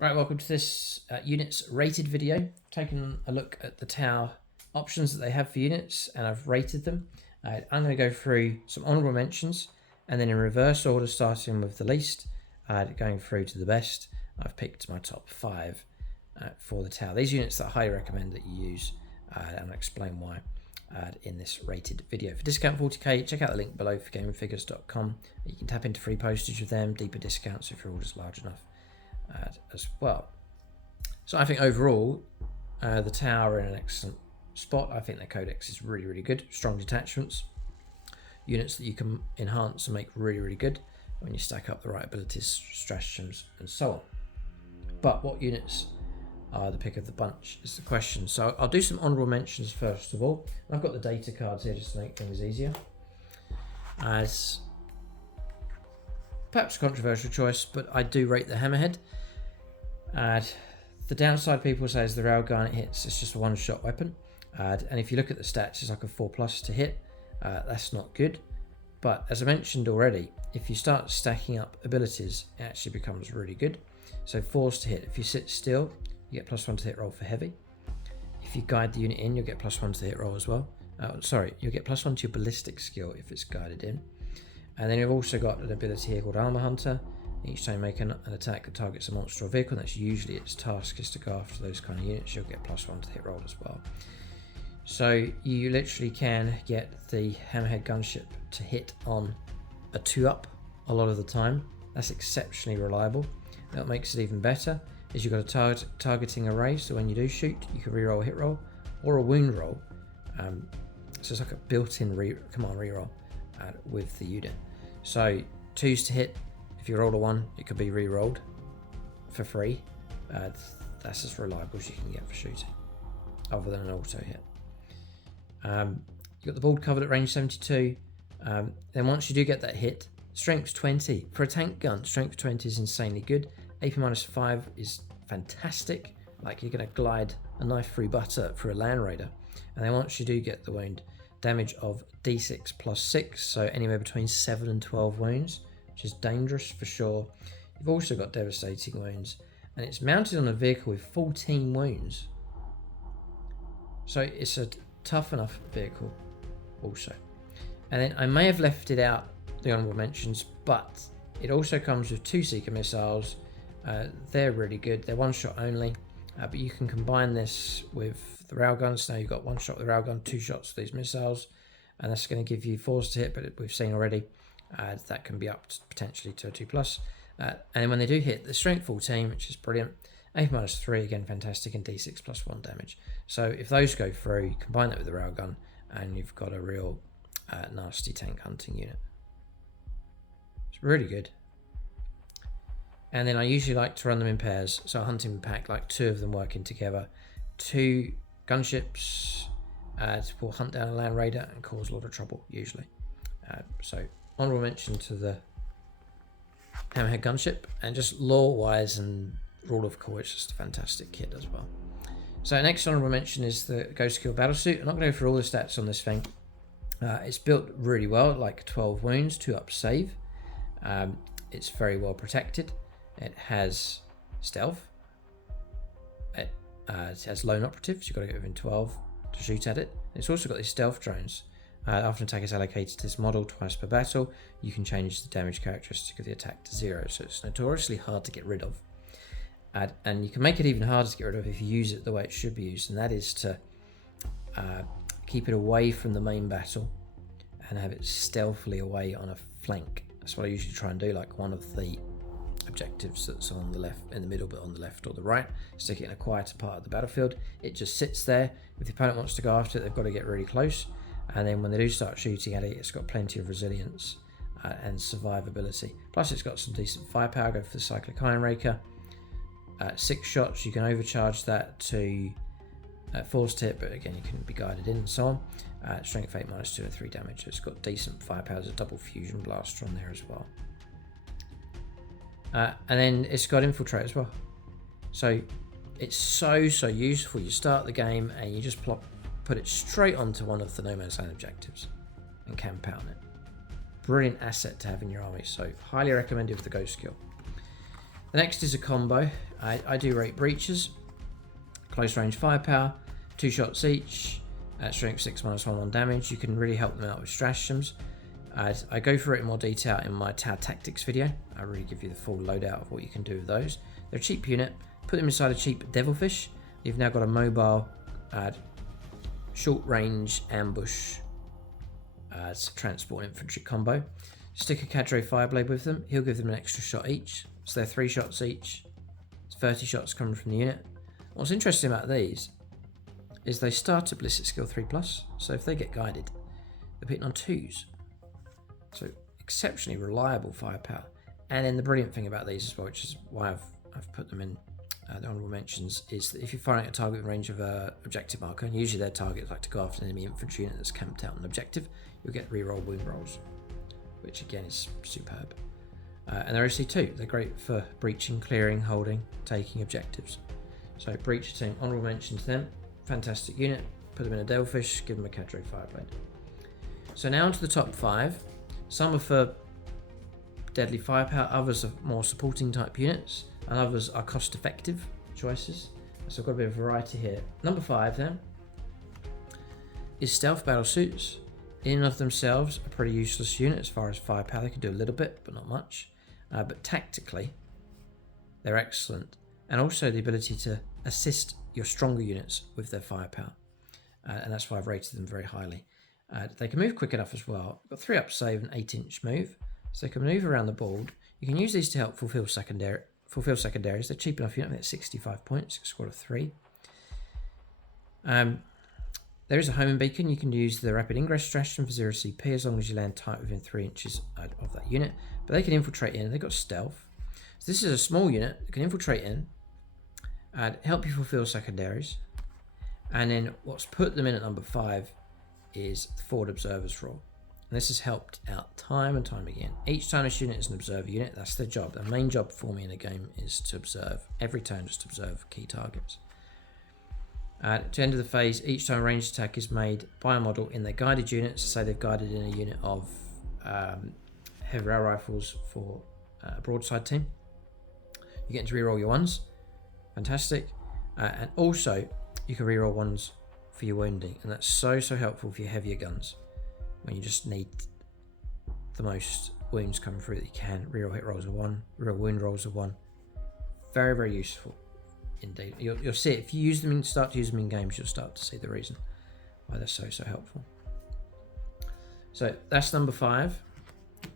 Right, welcome to this units rated video. Taking a look at the tower options that they have for units, and I've rated them. I'm going to go through some honourable mentions, and then in reverse order, starting with the least, going through to the best. I've picked my top 5 for the tower. These units that I highly recommend that you use, and I'll explain why in this rated video. For discount 40k, check out the link below for gamingfigures.com. You can tap into free postage with them, deeper discounts if your order's large enough. As well. So I think overall the tower are in an excellent spot. I think their Codex is really good. Strong detachments, units that you can enhance and make really good when you stack up the right abilities, stratagems and so on. But what units are the pick of the bunch is the question. So I'll do some honourable mentions first of all. I've got the data cards here just to make things easier. As perhaps a controversial choice, but I do rate the Hammerhead. The downside people say is the railgun, it hits, it's just a one-shot weapon. And if you look at the stats, it's like a 4+ to hit. That's not good. But as I mentioned already, if you start stacking up abilities, it actually becomes really good. So 4s to hit. If you sit still, you get +1 to hit roll for heavy. If you guide the unit in, you'll get +1 to hit roll as well. You'll get +1 to your ballistic skill if it's guided in. And then you've also got an ability here called Armor Hunter. Each time you make an attack that targets a monster or vehicle, and that's usually its task is to go after those kind of units, you'll get +1 to hit roll as well. So you literally can get the Hammerhead gunship to hit on a 2-up a lot of the time. That's exceptionally reliable. What makes it even better is you've got a targeting array, so when you do shoot, you can reroll a hit roll or a wound roll. So it's like a built-in command reroll with the unit. So 2s to hit. If you roll a 1, it could be re-rolled for free. That's as reliable as you can get for shooting, other than an auto hit. You've got the board covered at range 72. Then once you do get that hit, strength 20. For a tank gun, strength 20 is insanely good. AP -5 is fantastic. Like you're going to glide a knife through butter for a land raider. And then once you do get the wound, damage of D6 +6, so anywhere between 7 and 12 wounds, which is dangerous for sure. You've also got devastating wounds, and it's mounted on a vehicle with 14 wounds. So it's a tough enough vehicle also. And then I may have left it out, the honourable mentions, but it also comes with 2 Seeker missiles. They're really good. They're 1-shot only, but you can combine this with the railguns. Now you've got 1 shot with the railgun, 2 shots with these missiles, and that's going to give you 4s to hit, but we've seen already that can be up to potentially to a 2+. And then when they do hit, the strength 14, which is brilliant, AP -3, again fantastic, and D6 +1 damage. So if those go through, you combine that with the railgun, and you've got a real nasty tank hunting unit. It's really good. And then I usually like to run them in pairs, so a hunting pack, like 2 of them working together. 2 gunships will hunt down a land raider and cause a lot of trouble usually. So honourable mention to the Hammerhead gunship, and just lore wise and rule of core, it's just a fantastic kit as well. So next honourable mention is the Ghost Kill Battlesuit. I'm not going to go through all the stats on this thing. It's built really well, like 12 wounds, 2-up save. It's very well protected. It has stealth. It has lone operatives. You've got to get within 12 to shoot at it. And it's also got these stealth drones. After an attack is allocated to this model twice per battle, you can change the damage characteristic of the attack to 0. So it's notoriously hard to get rid of. And you can make it even harder to get rid of if you use it the way it should be used, and that is to keep it away from the main battle and have it stealthily away on a flank. That's what I usually try and do, like one of the objectives that's on the left, in the middle, but on the left or the right, stick it in a quieter part of the battlefield. It just sits there. If the opponent wants to go after it, they've got to get really close, and then when they do start shooting at it, it's got plenty of resilience and survivability. Plus it's got some decent firepower. Go for the Cyclic Iron Raker. 6 shots, you can overcharge that to 4s to hit, but again you can be guided in and so on. Strength 8 -2 and 3 damage. It's got decent firepower. There's a double fusion blaster on there as well. And then it's got infiltrate as well. So it's so useful. You start the game and you just put it straight onto one of the No Man's Land objectives and camp out on it. Brilliant asset to have in your army. So highly recommended with the Ghost Kill. The next is a combo. I do rate breaches, close range firepower, 2 shots each, strength 6 -1 damage. You can really help them out with stratagems. I go through it in more detail in my Tau Tactics video. I really give you the full loadout of what you can do with those. They're a cheap unit. Put them inside a cheap Devilfish. You've now got a mobile, short range ambush transport infantry combo. Stick a Cadre Fireblade with them. He'll give them an extra shot each. So they're 3 shots each. It's 30 shots coming from the unit. What's interesting about these is they start at Ballistic Skill 3+. So if they get guided, they're hitting on 2s. So exceptionally reliable firepower. And then the brilliant thing about these as well, which is why I've put them in the honourable mentions, is that if you're firing at a target in range of an objective marker, and usually their targets like to go after an enemy infantry unit that's camped out on an objective, you'll get reroll wound rolls, which again is superb. And they're OC2. They're great for breaching, clearing, holding, taking objectives. So breach team, honourable mention to them. Fantastic unit. Put them in a Devilfish, give them a Cadre Fireblade. So now onto the top 5. Some are for deadly firepower, others are more supporting type units, and others are cost effective choices. So I've got a bit of variety here. Number 5 then is stealth battle suits. In and of themselves a pretty useless unit as far as firepower. They can do a little bit but not much, but tactically they're excellent, and also the ability to assist your stronger units with their firepower, and that's why I've rated them very highly. They can move quick enough as well. Got 3 up save and 8-inch move, so they can manoeuvre around the board. You can use these to help fulfill secondaries. They're cheap enough. You don't get 65 points, squad of 3. There is a homing beacon. You can use the rapid ingress stratagem for 0 CP as long as you land tight within 3 inches of that unit. But they can infiltrate in. They've got stealth. So this is a small unit that can infiltrate in and help you fulfill secondaries. And then what's put them in at number 5 is the forward observer's role. And this has helped out time and time again. Each time this unit is an observer unit, that's their job. The main job for me in a game is to observe. Every turn, just observe key targets. At the end of the phase, each time a ranged attack is made by a model in their guided units, say they've guided in a unit of heavy rail rifles for a broadside team, you get to reroll your 1s. Fantastic. And also, you can reroll 1s for your wounding, and that's so helpful for your heavier guns when you just need the most wounds coming through that you can. Reroll hit rolls of 1, reroll wound rolls of 1. Very useful indeed. You'll see it if you use them and start to use them in games. You'll start to see the reason why they're so helpful. So that's number 5,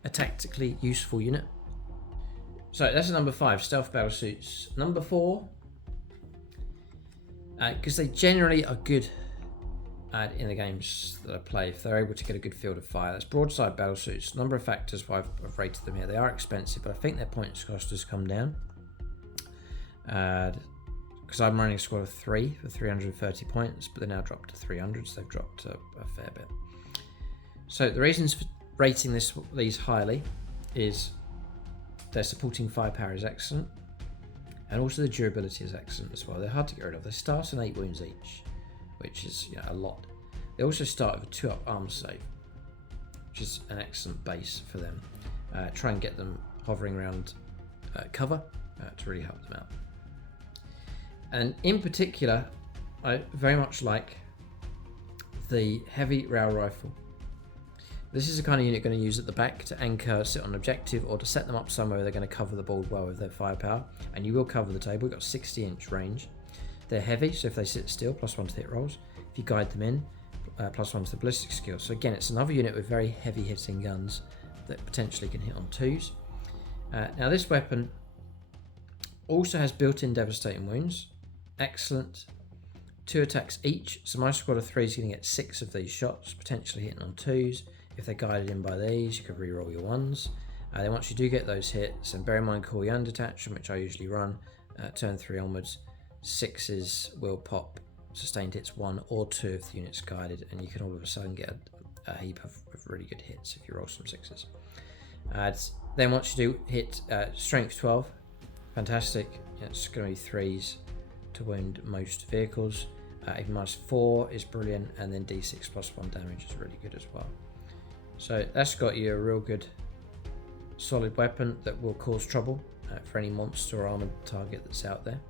a tactically useful unit. So that's number 5, stealth battle suits. Number 4, because they generally are good in the games that I play, if they're able to get a good field of fire. That's broadside battle suits. Number of factors why I've rated them here. They are expensive, but I think their points cost has come down. Because I'm running a squad of 3 for 330 points, but they're now dropped to 300, so they've dropped a fair bit. So the reasons for rating these highly is their supporting firepower is excellent, and also the durability is excellent as well. They're hard to get rid of. They start on 8 wounds each, which is a lot. They also start with a 2-up armor save, which is an excellent base for them. Try and get them hovering around cover to really help them out. And in particular, I very much like the heavy rail rifle. This is the kind of unit going to use at the back to anchor, sit on an objective, or to set them up somewhere where they're going to cover the board well with their firepower. And you will cover the table. We've got 60-inch range. They're heavy, so if they sit still, +1 to hit rolls. If you guide them in, +1 to the ballistic skill. So again, it's another unit with very heavy hitting guns that potentially can hit on 2s. Now this weapon also has built-in devastating wounds. Excellent. 2 attacks each, so my squad of 3 is going to get 6 of these shots, potentially hitting on 2s. If they're guided in by these, you can reroll your 1s. Then once you do get those hits, and bear in mind KOYO detachment, which I usually run, turn 3 onwards, 6s will pop sustained hits 1 or 2 if the unit's guided, and you can all of a sudden get a heap of really good hits if you roll some 6s. Then once you do hit strength 12, fantastic. It's going to be 3s to wound most vehicles. Even -4 is brilliant, and then d6 +1 damage is really good as well. So that's got you a real good solid weapon that will cause trouble for any monster or armored target that's out there.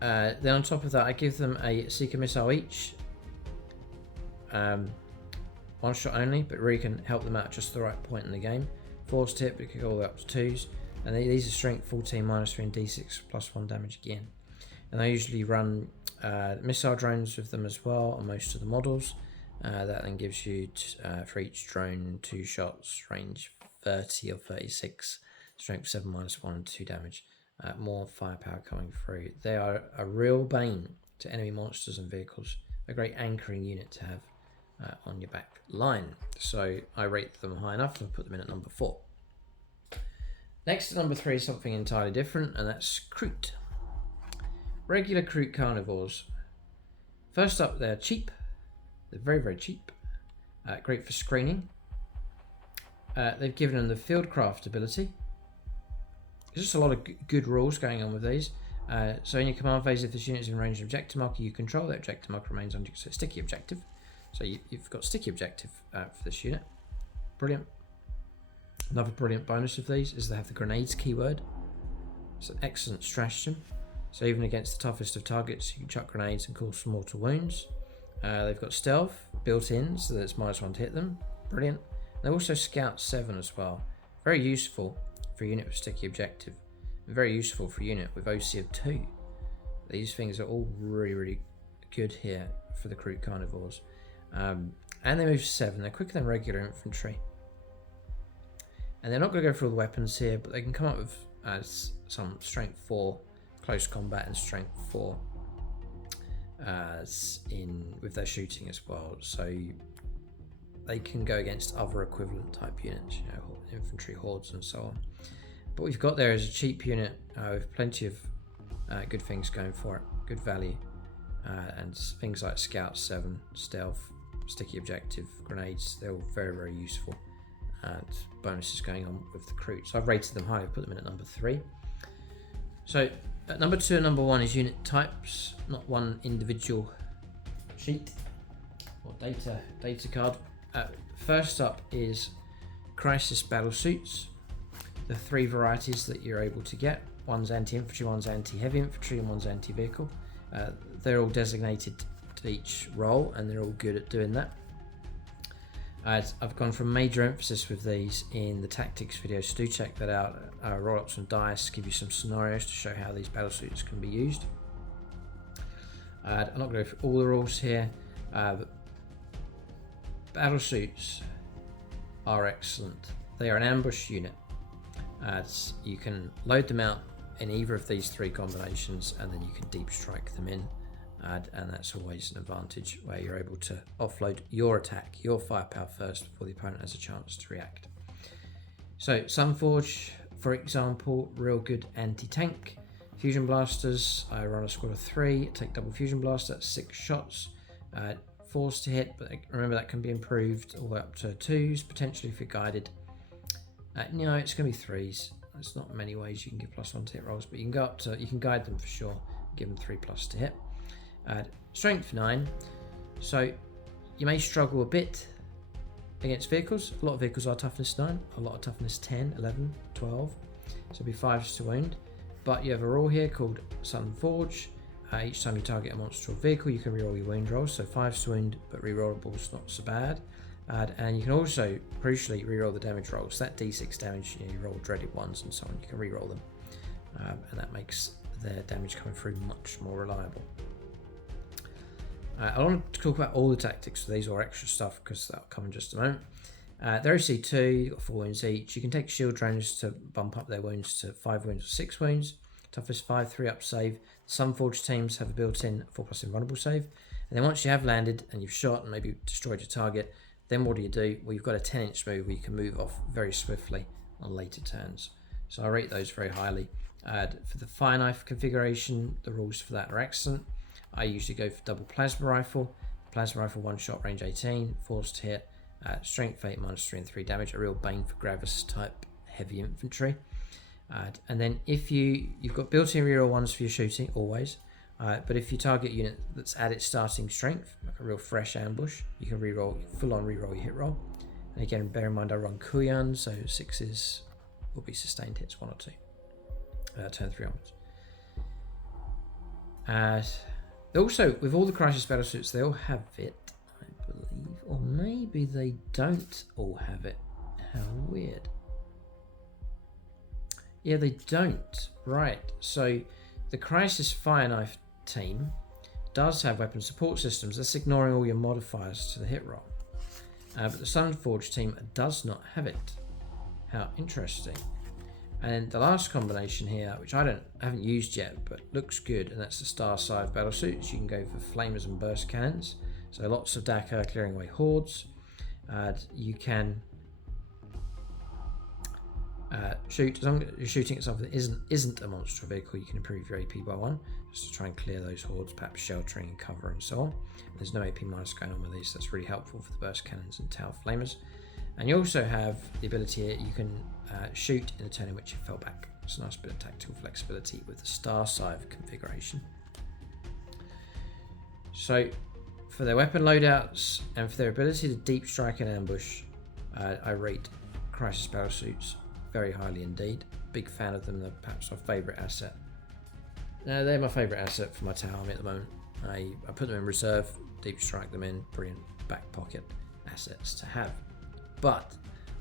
Then on top of that, I give them a Seeker Missile each. One shot only, but really can help them out at just the right point in the game. Forced hit, but it can go all the way up to 2s. And these are strength 14, -3, and d6 +1 damage again. And I usually run missile drones with them as well on most of the models. That then gives you, for each drone, 2 shots, range 30 or 36, strength 7, -1 and 2 damage. More firepower coming through. They are a real bane to enemy monsters and vehicles. A great anchoring unit to have on your back line. So I rate them high enough to put them in at number 4. Next at number 3 is something entirely different, and that's Kroot. Regular Kroot Carnivores. First up, they're cheap. They're very, very cheap. Great for screening. They've given them the Fieldcraft ability. There's just a lot of good rules going on with these. So in your command phase, if this unit is in range of objective marker you control, that objective marker remains on so sticky objective. So you've got sticky objective for this unit. Brilliant. Another brilliant bonus of these is they have the grenades keyword. It's an excellent stratagem. So even against the toughest of targets, you can chuck grenades and cause some mortal wounds. They've got stealth built in, so that it's -1 to hit them. Brilliant. They're also Scout 7 as well. Very useful for a unit with sticky objective. Very useful for a unit with OC of 2. These things are all really, really good here for the Kroot Carnivores. And they move 7. They're quicker than regular infantry. And they're not going to go for all the weapons here, but they can come up with some strength 4 close combat and strength 4 with their shooting as well. So they can go against other equivalent type units, you know, infantry hordes and so on. But what we've got there is a cheap unit with plenty of good things going for it, good value, and things like Scout 7, stealth, sticky objective, grenades. They're all very, very useful, and bonuses going on with the Kroot. So I've rated them high. I've put them in at number 3. So at number 2 and number 1 is unit types, not one individual sheet or data card. First up is Crisis Battle Suits. The 3 varieties that you're able to get. One's anti-infantry, one's anti-heavy infantry, and one's anti-vehicle. They're all designated to each role, and they're all good at doing that. I've gone for major emphasis with these in the tactics video, so do check that out. Roll up some dice, give you some scenarios to show how these battle suits can be used. I'm not going to go through all the rules here, but battle suits are excellent. They are an ambush unit. You can load them out in either of these 3 combinations, and then you can deep strike them in. And that's always an advantage where you're able to offload your attack, your firepower first before the opponent has a chance to react. So Sunforge, for example, real good anti-tank. Fusion blasters, I run a squad of 3, take double fusion blaster, that's 6 shots. Forced to hit, but remember that can be improved all the way up to 2s, potentially if you're guided. No, it's going to be 3s. There's not many ways you can give +1 to hit rolls, but you can go up to, you can guide them for sure, give them 3+ to hit. Strength 9, so you may struggle a bit against vehicles. A lot of vehicles are toughness 9, a lot of toughness 10, 11, 12, so it'll be 5s to wound. But you have a rule here called Sunforge. Each time you target a monster or vehicle, you can reroll your wound rolls, so 5s to wound, but rerollable's not so bad. And you can also, crucially, reroll the damage rolls. That d6 damage, you roll dreaded ones and so on, you can reroll them. And that makes their damage coming through much more reliable. I want to talk about all the tactics for these, or extra stuff, because that'll come in just a moment. They're OC2, you've got 4 wounds each. You can take shield drones to bump up their wounds to 5 wounds or 6 wounds. Toughest 5, 3-up save. Some Forged teams have a built-in 4+ invulnerable save. And then once you have landed and you've shot and maybe destroyed your target, then what do? Well, you've got a 10-inch move where you can move off very swiftly on later turns. So I rate those very highly. For the fire knife configuration, the rules for that are excellent. I usually go for double plasma rifle. Plasma rifle 1 shot, range 18, forced to hit, strength 8, -3 and 3 damage. A real bane for Gravis type heavy infantry. And then if you've got built-in reroll ones for your shooting always. But if you target a unit that's at its starting strength, like a real fresh ambush, you can full-on reroll your hit roll. And again, bear in mind I run Kuyan, so 6s will be sustained hits, 1 or 2. Turn 3 onwards. Also, with all the Crisis battle suits, they all have it, I believe. Or maybe they don't all have it. How weird. Yeah, they don't. Right. So the Crisis Fire Knife team does have weapon support systems. That's ignoring all your modifiers to the hit roll. But the Sunforged team does not have it. How interesting. And the last combination here, which I haven't used yet, but looks good, and that's the Star Scythe battle suits. You can go for flamers and burst cannons. So lots of Dakar clearing away hordes. You can shoot, as long as you're shooting at something that isn't a monster vehicle, you can improve your AP by 1, just to try and clear those hordes, perhaps sheltering and cover and so on. There's no AP minus going on with these, so that's really helpful for the burst cannons and Tau flamers. And you also have the ability here, you can shoot in a turn in which you fell back. It's a nice bit of tactical flexibility with the Star Scythe configuration. So for their weapon loadouts and for their ability to deep strike and ambush, I rate Crisis battle suits very highly indeed. Big fan of them. They're perhaps my favourite asset. They're my favourite asset for my Tau army at the moment. I put them in reserve, deep strike them in, brilliant back pocket assets to have. But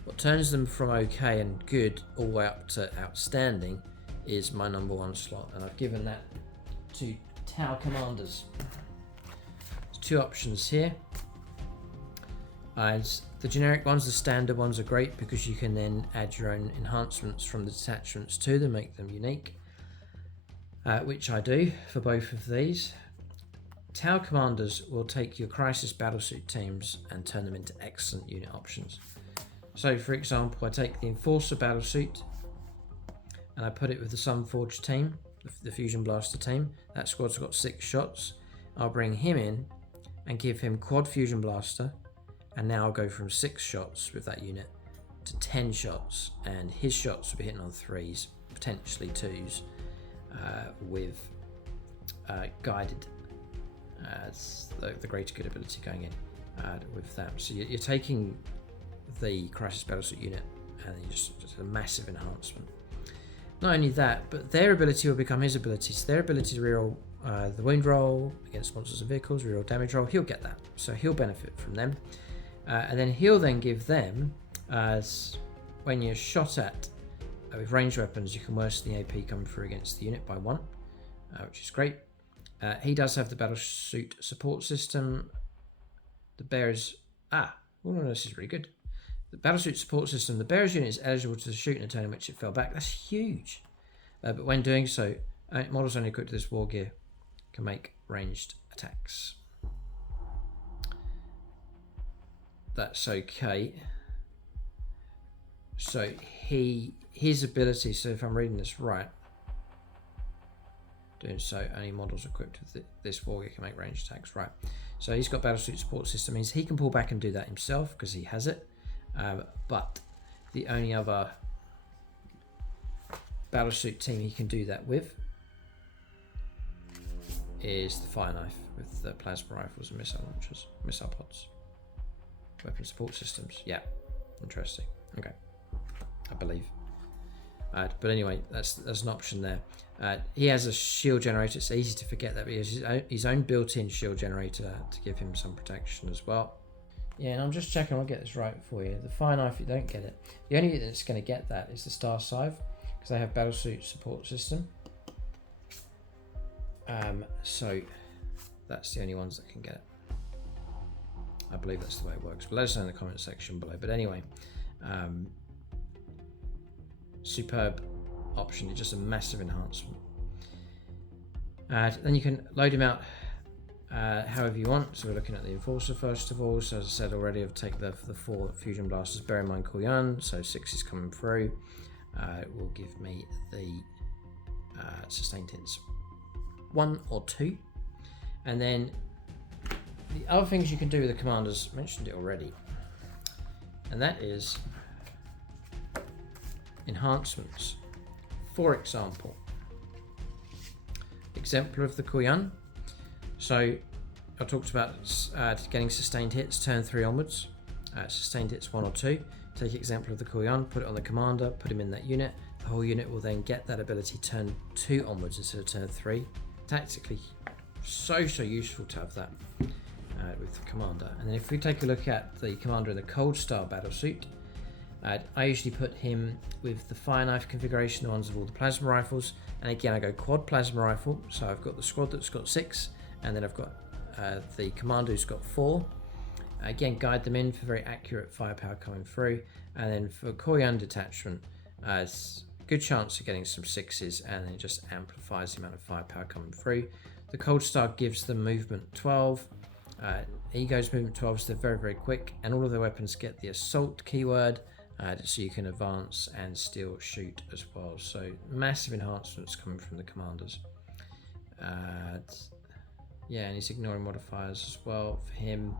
what turns them from okay and good all the way up to outstanding is my number 1 slot, and I've given that to Tau commanders. There's 2 options here. The generic ones, the standard ones, are great because you can then add your own enhancements from the detachments to them, make them unique, which I do for both of these. Tau commanders will take your Crisis battlesuit teams and turn them into excellent unit options. So for example, I take the Enforcer battlesuit and I put it with the Sunforged team, the Fusion Blaster team. That squad's got 6 shots. I'll bring him in and give him quad Fusion Blaster, and now I'll go from 6 shots with that unit to 10 shots, and his shots will be hitting on 3s, potentially 2s, with guided. The greater good ability going in with that. So you're taking the Crisis battlesuit unit and you just a massive enhancement. Not only that, but their ability will become his ability. So their ability to reroll the wound roll against monsters and vehicles, reroll damage roll, he'll get that. So he'll benefit from them. And then he'll then give them, when you're shot at with ranged weapons, you can worsen the AP coming through against the unit by 1, which is great. He does have the battlesuit support system. The bearers, this is really good. The battlesuit support system, the bearers unit is eligible to shoot in a turn in which it fell back. That's huge. But when doing so, models only equipped with this war gear can make ranged attacks. That's okay. So his ability, so if I'm reading this right, doing so, only models equipped with this war gear can make ranged attacks, right? So he's got battlesuit support system, means he can pull back and do that himself because he has it. But the only other battlesuit team he can do that with is the Fire Knife with the plasma rifles and missile launchers, missile pods. Weapon support systems. Yeah, interesting. Okay, I believe. But anyway, that's an option there. He has a shield generator. It's easy to forget that, but he has his own built-in shield generator to give him some protection as well. Yeah, and I'm just checking I'll get this right for you. The Fire Knife, you don't get it. The only unit that's going to get that is the Star Scythe, because they have battlesuit support system. So that's the only ones that can get it. I believe that's the way it works. But let us know in the comment section below. But anyway, superb option. It's just a massive enhancement. Then you can load him out however you want. So we're looking at the Enforcer first of all. So as I said already, I've taken the 4 Fusion Blasters. Bear in mind KOYO, so 6 is coming through. It will give me the sustained hits 1 or 2. And then the other things you can do with the commanders, I mentioned it already, and that is enhancements. For example, Exemplar of the KOYO. So I talked about getting sustained hits turn 3 onwards. sustained hits 1 or 2. Take example of the KOYO, put it on the commander, put him in that unit. The whole unit will then get that ability turn 2 onwards instead of turn 3. Tactically, so useful to have that with the commander. And then if we take a look at the commander in the cold style battlesuit, I usually put him with the fire knife configuration, the ones with all the plasma rifles. And again, I go quad plasma rifle. So I've got the squad that's got 6, and then I've got the commander who's got 4. Again, guide them in for very accurate firepower coming through. And then for KOYO detachment, it's a good chance of getting some 6s, and then it just amplifies the amount of firepower coming through. The cold start gives them movement 12. Ego's movement 12, so they're very quick, and all of their weapons get the assault keyword, so you can advance and still shoot as well. So massive enhancements coming from the commanders. Yeah, and he's ignoring modifiers as well for him.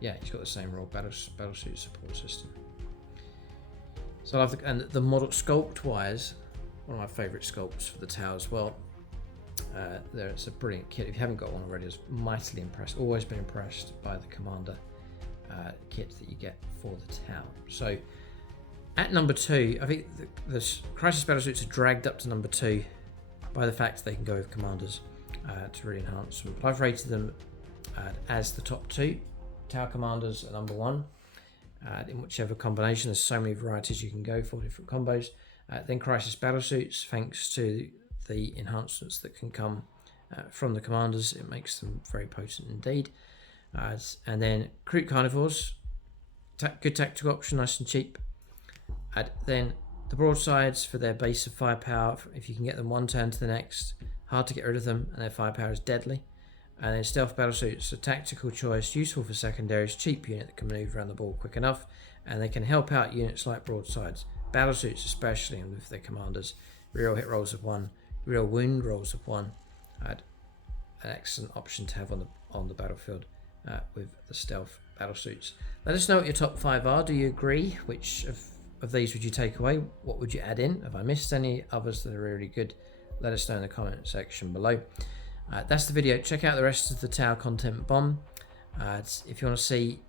Yeah, he's got the same role, battlesuit support system. So I love and the model sculpt wise, one of my favourite sculpts for the tower as well. It's a brilliant kit. If you haven't got one already, I was mightily impressed. Always been impressed by the commander kit that you get for the tower. So at number 2, I think the Crisis battlesuits are dragged up to number 2 by the fact they can go with commanders to really enhance them. But I've rated them as the top 2. Tower commanders are number 1. In whichever combination, there's so many varieties you can go for, different combos. Then Crisis battlesuits, thanks to the enhancements that can come from the commanders, it makes them very potent indeed. And then CRW Carnivores, good tactical option, nice and cheap. Then the broadsides for their base of firepower, if you can get them one turn to the next, hard to get rid of them, and their firepower is deadly. And then stealth battlesuits, a tactical choice, useful for secondaries, cheap unit that can maneuver around the ball quick enough, and they can help out units like broadsides. Battlesuits especially, and with their commanders, real hit rolls of 1, real wound rolls of 1. An excellent option to have on the battlefield with the stealth battlesuits. Let us know what your top 5 are. Do you agree? Which of these would you take away? What would you add in? Have I missed any others that are really good? Let us know in the comment section below. That's the video. Check out the rest of the tower content bomb. If you want to see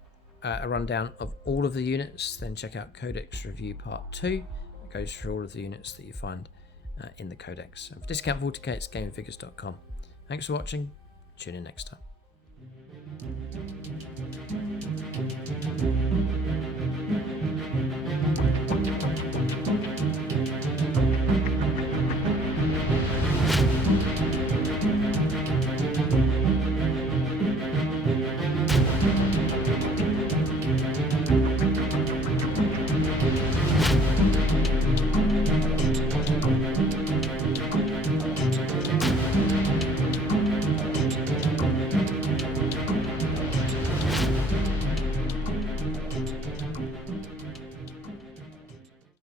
a rundown of all of the units, then check out Codex Review Part 2. It goes through all of the units that you find in the Codex. For discount 40k, it's gamingfigures.com. Thanks for watching. Tune in next time.